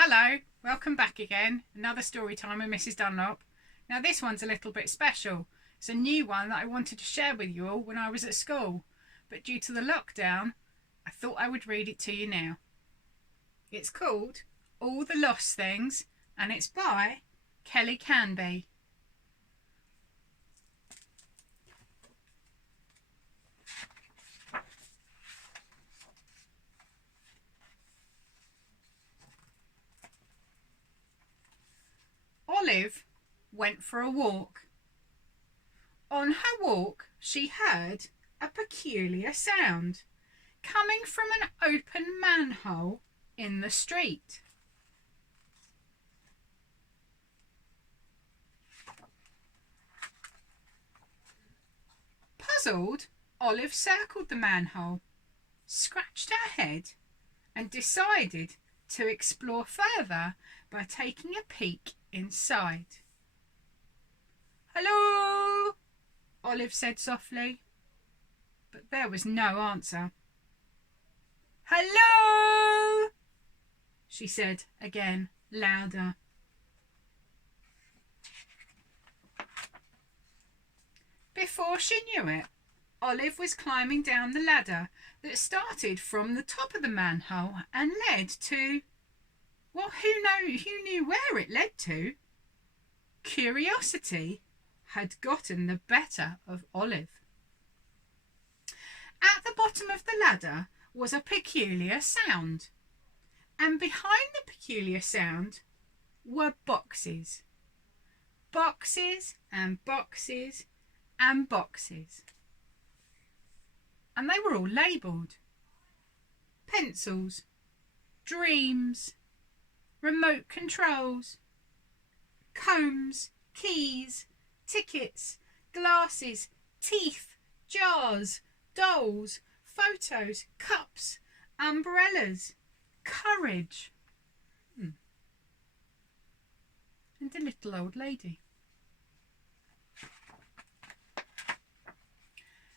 Hello, welcome back again. Another story time with Mrs. Dunlop. Now this one's a little bit special. It's a new one that I wanted to share with you all when I was at school, but due to the lockdown, I thought I would read it to you now. It's called All the Lost Things and it's by Kelly Canby. Olive went for a walk. On her walk, she heard a peculiar sound coming from an open manhole in the street. Puzzled, Olive circled the manhole, scratched her head, and decided to explore further by taking a peek inside. "Hello," Olive said softly, but there was no answer. "Hello," she said again, louder. Before she knew it, Olive was climbing down the ladder that started from the top of the manhole and led to, well, who knew where it led to? Curiosity had gotten the better of Olive. At the bottom of the ladder was a peculiar sound, and behind the peculiar sound were boxes. Boxes and boxes and boxes. And they were all labelled. Pencils, dreams, remote controls, combs, keys, tickets, glasses, teeth, jars, dolls, photos, cups, umbrellas, courage, and a little old lady.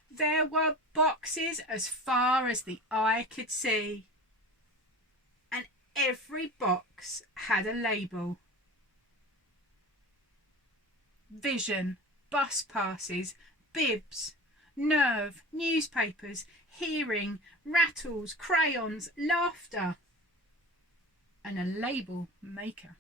There were boxes as far as the eye could see, and every box had a label. Vision, bus passes, bibs, nerve, newspapers, hearing, rattles, crayons, laughter, and a label maker.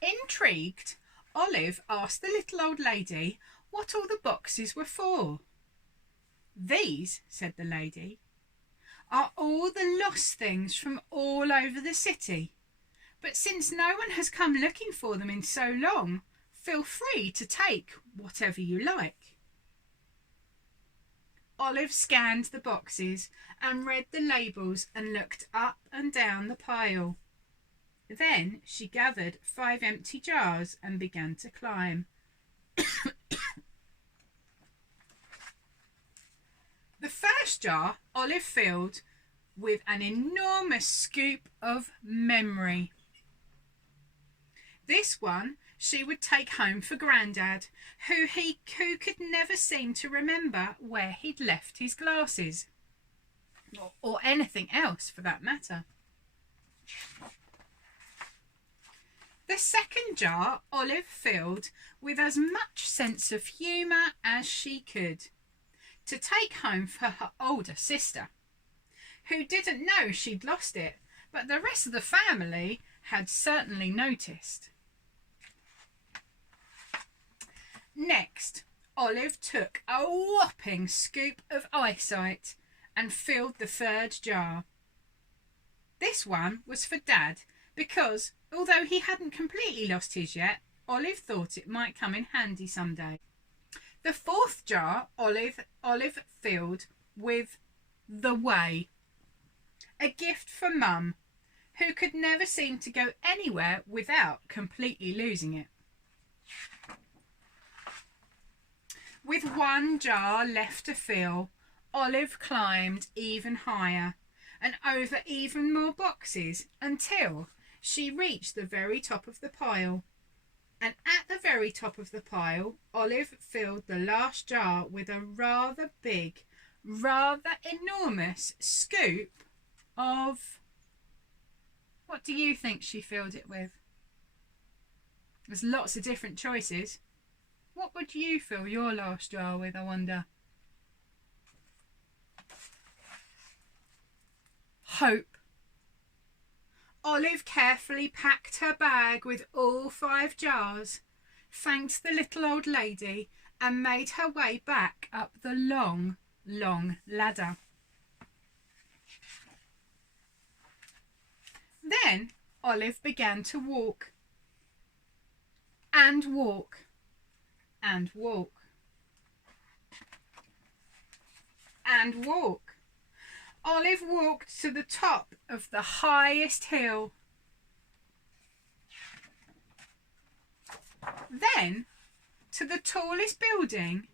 Intrigued, Olive asked the little old lady what all the boxes were for. "These," said the lady, "are all the lost things from all over the city. But since no one has come looking for them in so long, feel free to take whatever you like." Olive scanned the boxes and read the labels and looked up and down the pile. Then she gathered 5 empty jars and began to climb. The first jar Olive filled with an enormous scoop of memory. This one she would take home for Grandad, who could never seem to remember where he'd left his glasses, or anything else for that matter. The second jar Olive filled with as much sense of humour as she could, to take home for her older sister, who didn't know she'd lost it, but the rest of the family had certainly noticed. Next, Olive took a whopping scoop of eyesight and filled the third jar. This one was for Dad, because although he hadn't completely lost his yet, Olive thought it might come in handy someday. The fourth jar Olive filled with the way, a gift for Mum, who could never seem to go anywhere without completely losing it. With one jar left to fill, Olive climbed even higher and over even more boxes until she reached the very top of the pile. And at the very top of the pile, Olive filled the last jar with a rather big rather enormous scoop of... What do you think she filled it with? There's lots of different choices. What would you fill your last jar with, I wonder? Hope. Olive carefully packed her bag with all 5 jars, thanked the little old lady, and made her way back up the long, long ladder. Then Olive began to walk, and walk, and walk, and walk. Olive walked to the top of the highest hill. Then to the tallest building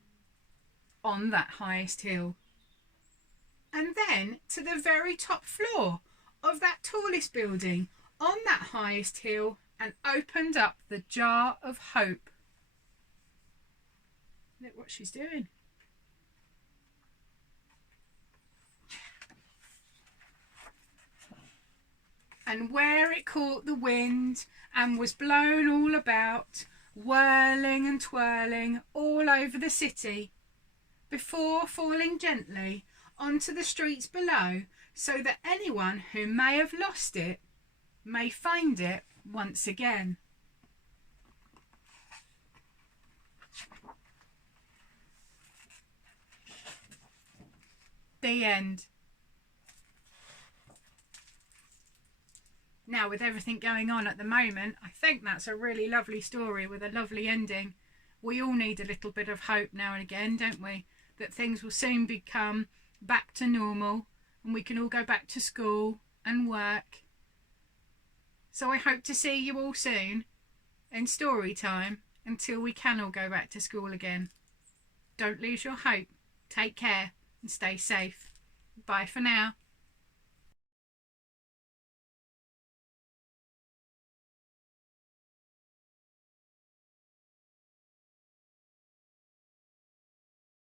on that highest hill. And then to the very top floor of that tallest building on that highest hill, and opened up the jar of hope. Look what she's doing. And where it caught the wind and was blown all about, whirling and twirling all over the city, before falling gently onto the streets below, so that anyone who may have lost it may find it once again. The end. Now, with everything going on at the moment, I think that's a really lovely story with a lovely ending. We all need a little bit of hope now and again, don't we? That things will soon become back to normal and we can all go back to school and work. So I hope to see you all soon in story time until we can all go back to school again. Don't lose your hope. Take care and stay safe. Bye for now.